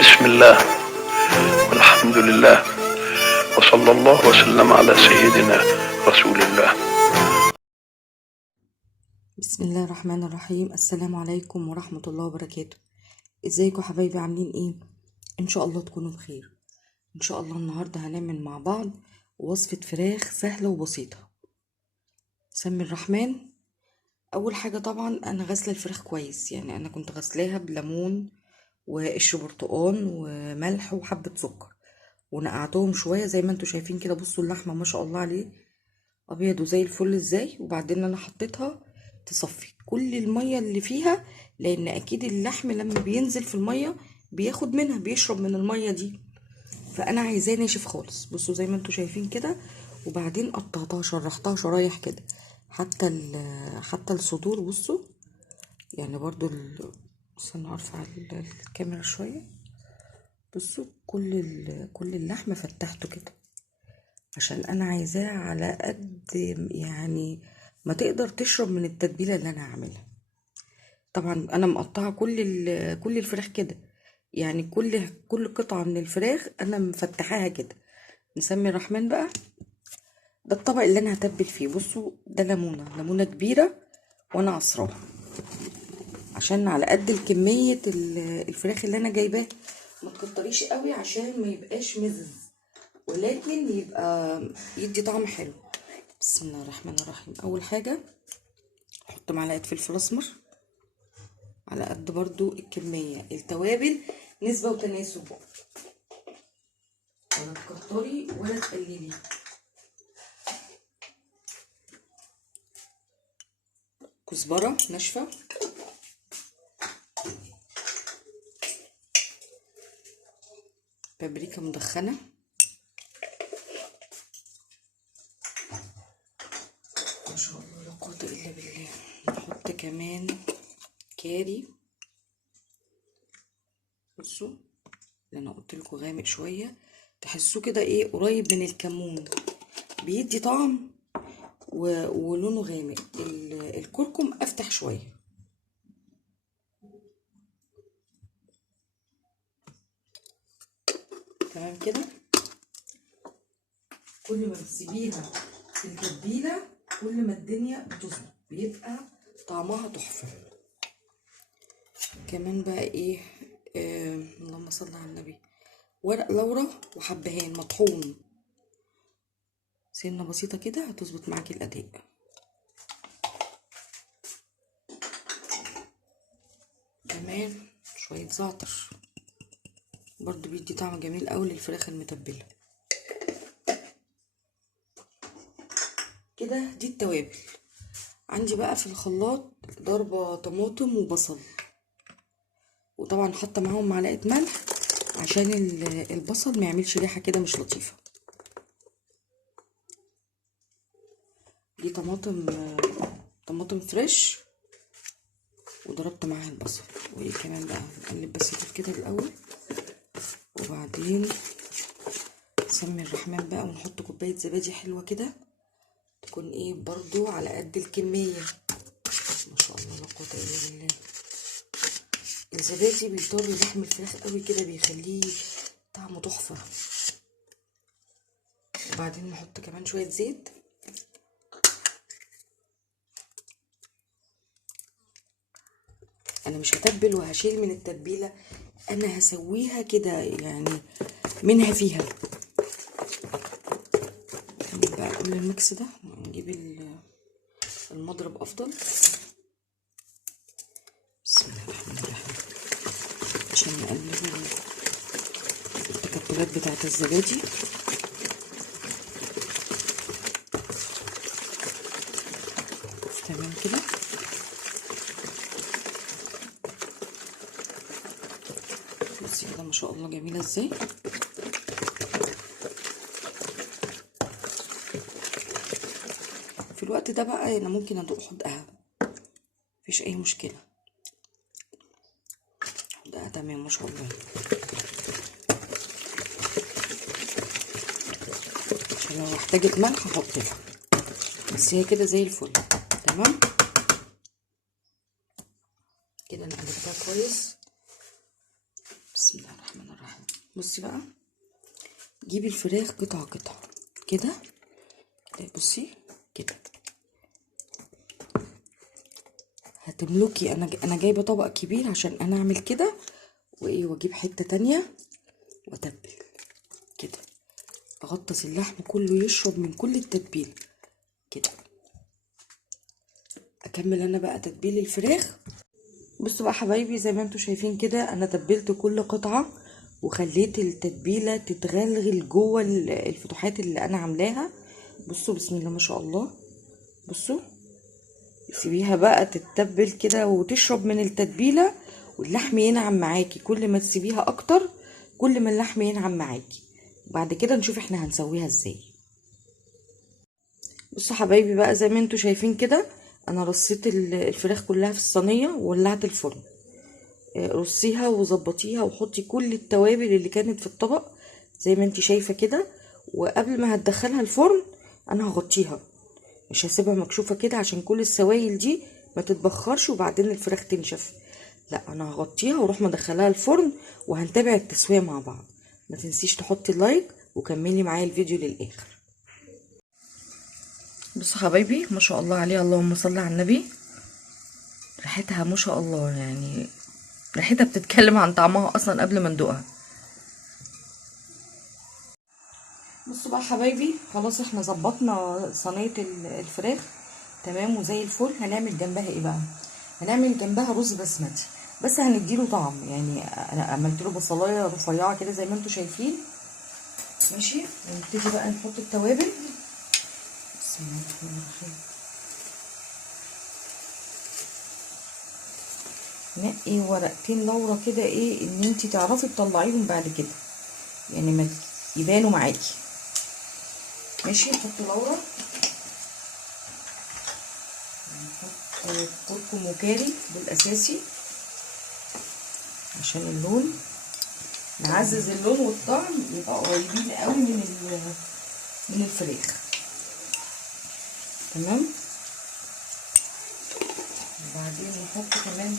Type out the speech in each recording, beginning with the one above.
بسم الله والحمد لله وصلى الله وسلم على سيدنا رسول الله. بسم الله الرحمن الرحيم. السلام عليكم ورحمة الله وبركاته. ازيكم حبايبي، عاملين ايه؟ ان شاء الله تكونوا بخير. ان شاء الله النهاردة هنعمل مع بعض وصفة فراخ سهلة وبسيطة. سمي الرحمن. اول حاجة طبعا انا غسلة الفراخ كويس، يعني انا كنت غسلاها بليمون وقشر برتقان وملح وحبة سكر، ونقعتهم شوية زي ما انتوا شايفين كده. بصوا اللحمة ما شاء الله عليه ابيض وزي الفل ازاي. وبعدين انا حطيتها تصفي كل المية اللي فيها، لان اكيد اللحم لما بينزل في المية بياخد منها، بيشرب من المية دي، فانا عايزاه ناشف خالص. بصوا زي ما انتوا شايفين كده. وبعدين قطعتها شرحتها شرايح كده، حتى الصدور. بصوا يعني برضو استنى ارفع الكاميرا شوية. بصوا كل اللحم فتحته كده، عشان انا عايزاه على قد يعني ما تقدر تشرب من التتبيله اللي انا هعملها. طبعا انا مقطعه كل الفراخ كده، يعني كل قطعه من الفراخ انا مفتحاها كده. نسمي الرحمن بقى. ده الطبق اللي انا هتبل فيه. بصوا ده ليمونه كبيره وانا عصراها، عشان على قد الكميه الفراخ اللي انا جايباه. ما تكتريش قوي عشان ما يبقاش مزز، ولكن يبقى يدي طعم حلو. بسم الله الرحمن الرحيم. اول حاجه احط معلقه فلفل اسمر على قد برضو الكميه. التوابل نسبه وتناسب، ولا تكتري ولا تقللي. كزبره ناشفه، بابريكا مدخنه، ما شاء الله لا قوه الا بالله. نحط كمان كاري. بصوا اللي انا قلت لكم غامق شويه، تحسوه كده ايه قريب من الكمون، بيدي طعم ولونه غامق. الكركم افتح شويه. تمام كده. كل ما بتسيبيها في التتبيله كل ما الدنيا بتظبط، بيبقى طعمها تحفه. كمان بقى ايه، اللهم صل على النبي، ورق لورا وحبهان مطحون، سنه بسيطه كده هتظبط معاكي الاداء. كمان شويه زعتر، برضو بيدي طعم جميل قوي للفراخ المتبله. كده دي التوابل. عندي بقى في الخلاط ضربه طماطم وبصل، وطبعا حاطه معاهم معلقه ملح عشان البصل ما يعملش ريحه كده مش لطيفه. دي طماطم فريش، وضربت معاها البصل. وايه كمان بقى، نقلب بس كده الاول، وبعدين نسمي الرحمن بقى ونحط كوبايه زبادي حلوه كده، تكون ايه برضو على قد الكميه. ما شاء الله لا قوه الا بالله. الزبادي بيطر لحم الفراخ قوي كده، بيخليه طعمه تحفه. وبعدين نحط كمان شويه زيت. انا مش هتبل وهشيل من التتبيله، انا هسويها كده يعني منها فيها. نعمل بقى كل الميكس ده، نجيب المضرب افضل. بسم الله الرحمن الرحيم. عشان نقلب التكتلات بتاعت الزبادي. تمام كده. بصي كده ما شاء الله جميله ازاي. في الوقت ده بقى انا ممكن ادوق حدقها، مفيش اي مشكله. حدقها تمام ما شاء الله. عشان لو احتاجت ملح احط لها، بس هي كده زي الفل. تمام كده انا قلبتها كويس. بسم الله الرحمن بصي بقى، جيبي الفراخ قطعة قطعة كده كده، بصي كده هتملكي. انا جايبه طبق كبير عشان انا اعمل كده، وايه واجيب حته تانية واتبل كده، اغطس اللحم كله يشرب من كل التتبيله كده. اكمل انا بقى تتبيل الفراخ. بصوا بقى حبايبي، زي ما انتوا شايفين كده انا تبلت كل قطعه وخليت التتبيله تتغلغل جوه الفتحات اللي انا عاملاها. بصوا بسم الله ما شاء الله، بصوا سيبيها بقى تتبل كده وتشرب من التتبيله، واللحم ينعم معاكي. كل ما تسيبيها اكتر كل ما اللحم ينعم معاكي. وبعد كده نشوف احنا هنسويها ازاي. بصوا حبايبي بقى، زي ما انتوا شايفين كده انا رصيت الفراخ كلها في الصينيه وولعت الفرن. رصيها وظبطيها وحطي كل التوابل اللي كانت في الطبق زي ما انتي شايفه كده. وقبل ما هتدخلها الفرن انا هغطيها، مش هسيبها مكشوفه كده عشان كل السوائل دي ما تتبخرش وبعدين الفراخ تنشف. لا، انا هغطيها واروح مدخلها الفرن وهنتابع التسويه مع بعض. ما تنسيش تحطي لايك وكملي معايا الفيديو للاخر. بصوا حبايبي ما شاء الله عليها، اللهم صل على النبي. ريحتها ما شاء الله، يعني ريحتها بتتكلم عن طعمها اصلا قبل ما ندوقها. بصوا بقى حبايبي، خلاص احنا ظبطنا صينيه الفراخ تمام وزي الفل. هنعمل جنبها ايه بقى؟ هنعمل جنبها رز بسمتي، بس هنديله طعم. يعني انا عملت له بصلايه رفيعه كده زي ما انتم شايفين. ماشي، ونبتدي بقى نحط التوابل. بسم الله الرحمن الرحيم. نقي ورقتين لورا كده، ايه ان انتي تعرفي تطلعيهم بعد كده، يعني ما يبانوا معاكي. ماشي، نحط لورا، نحط كركم وكاري بالاساسي عشان اللون، نعزز اللون والطعم يبقى قريبين قوي من الفراخ. تمام. وبعدين نحط كمان،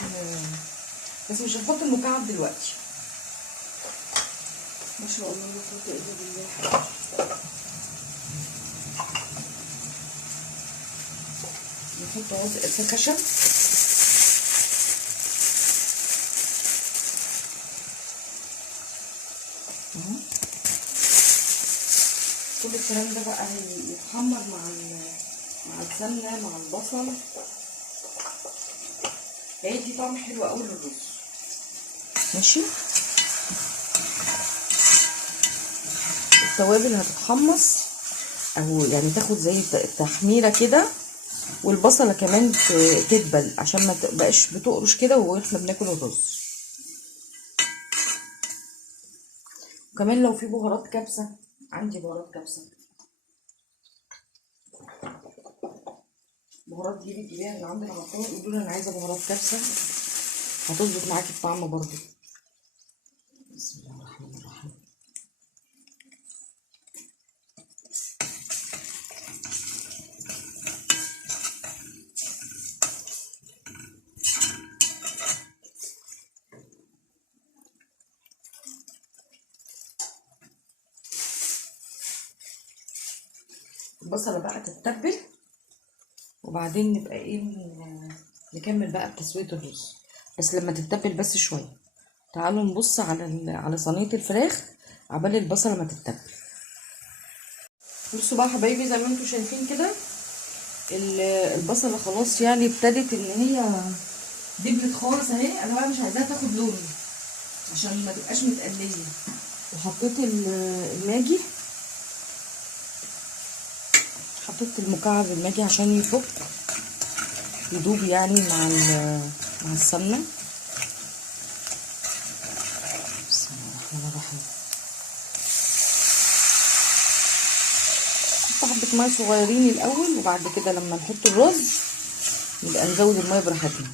بس مش هنحط المكعب دلوقتي. ما شاء الله لا قوة الا بالله. نحط عود خشب اهو. كل الكلام ده بقى هيتحمر مع السمنه مع البصل، هيدي طعم حلو قوي للرز. ماشي، التوابل هتتحمص او يعني تاخد زي تحميره كده، والبصله كمان تدبل عشان ما تبقاش بتقرش كده واحنا بناكل الرز. وكمان لو في بهارات كبسه، عندي بهارات كبسه، بهارات جيبيها اللي عندك على طول. قولوا لي انا عايزه بهارات كبسه، هتظبط معاكي الطعم برضو. بسم الله الرحمن الرحيم. البصله بقى تتبل وبعدين نبقى ايه نكمل بقى بتسويه الرز، بس لما تتبل بس شويه. تعالوا نبص على صينيه الفراخ عبال البصله ما تتبل. بصوا بقى حبايبي، زي ما انتم شايفين كده البصله خلاص يعني ابتدت ان هي دبلت خالص اهي. انا بقى مش عايزاها تاخد لون عشان ما تبقاش متقليه. وحطيت الماجي، حطيت المكعب الماجي عشان يفك يدوب يعني مع السمنه. بسم الله الرحمن الرحيم. نحط حبه ميه صغيرين الاول وبعد كده لما نحط الرز نبقى نزود الميه براحتنا.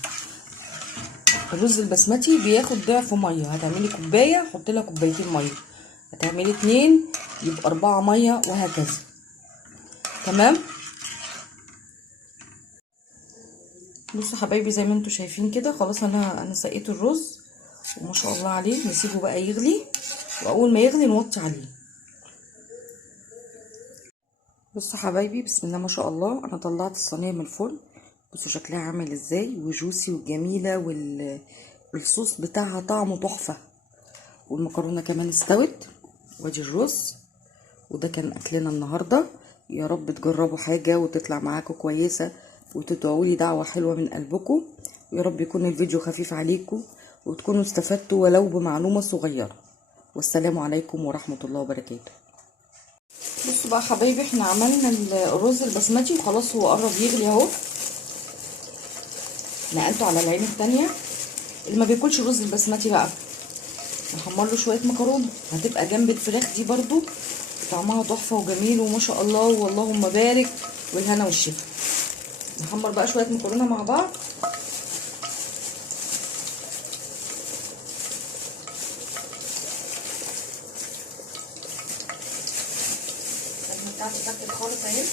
الرز البسمتي بياخد ضعف ميه. هتعملي كوبايه حطي لها كوبايتين ميه، هتعملي 2 يبقى 4 ميه وهكذا. تمام. بصوا حبايبي، زي ما انتم شايفين كده خلاص انا سقيت الرز وما شاء الله عليه. نسيبه بقى يغلي واول ما يغلي نوطي عليه. بصوا حبايبي، بسم الله ما شاء الله، انا طلعت الصينيه من الفرن. بصوا شكلها عامل ازاي، وجوسي وجميله، والصوص بتاعها طعمه تحفه، والمكرونه كمان استوت، وادي الرز. وده كان اكلنا النهارده. يا رب تجربوا حاجه وتطلع معاكم كويسه، وتدعوا لي دعوه حلوه من قلبكم. ويا رب يكون الفيديو خفيف عليكم، وتكونوا استفدتوا ولو بمعلومه صغيره. والسلام عليكم ورحمه الله وبركاته. بصوا بقى حبايبي، احنا عملنا الرز البسمتي وخلاص، هو قرب يغلي اهو. نقلته على العين التانية. اللي ما بياكلش الرز البسمتي بقى نحمر له شويه مكرونه، هتبقى جنب الفراخ دي برضو، طعمها تحفه وجميل وما شاء الله، واللهم بارك، والهنا والشفا. نحمر بقى شويه مكرونه مع بعض. اللحمه بتاعتي فكت خالص اهي.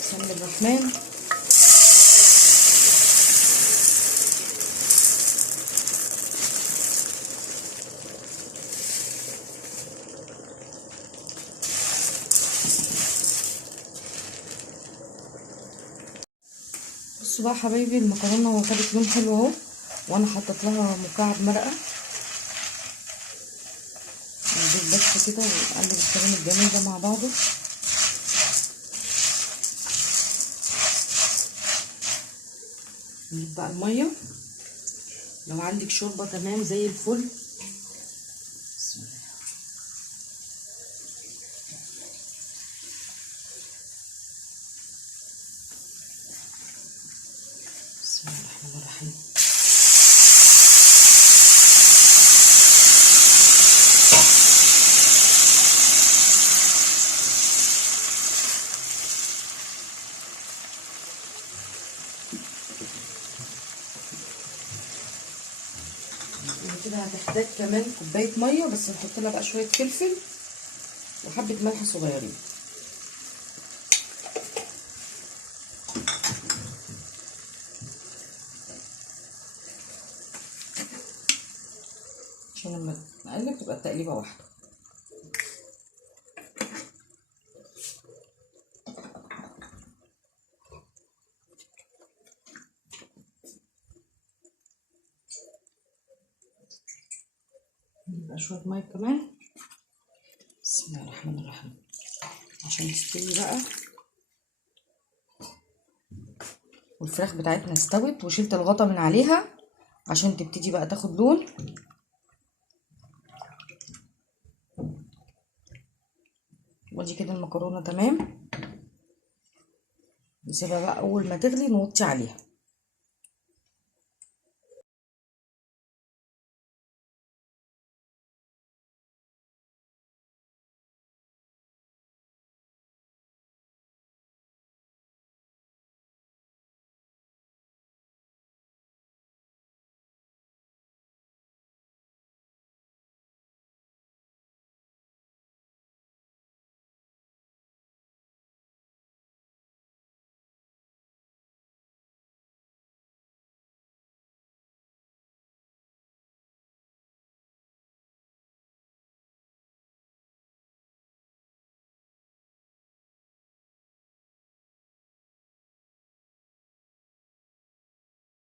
بسم الله الرحمن. بصوا بقى حبايبي، المكرونه خدت لون حلو اهو، وانا حطيت لها مكعب مرقه. نجيب بس كده ونقلب الكلام الجميل ده مع بعضه. نجيب بقى الميه، لو عندك شوربه تمام زي الفل. بسم الله. بسم الله الرحمن الرحيم. كده هتحتاج كمان كوبايه ميه، بس نحط لها بقى شويه فلفل وحبه ملح صغيرين. عشان لما نقلب تبقى التقليبه واحده. نجيب شويه ميه كمان. بسم الله الرحمن الرحيم، عشان تستوي بقى. والفراخ بتاعتنا استوت، وشلت الغطا من عليها عشان تبتدي بقى تاخد لون. ودي كده المكرونه تمام. نسيبها بقى اول ما تغلي نوطي عليها.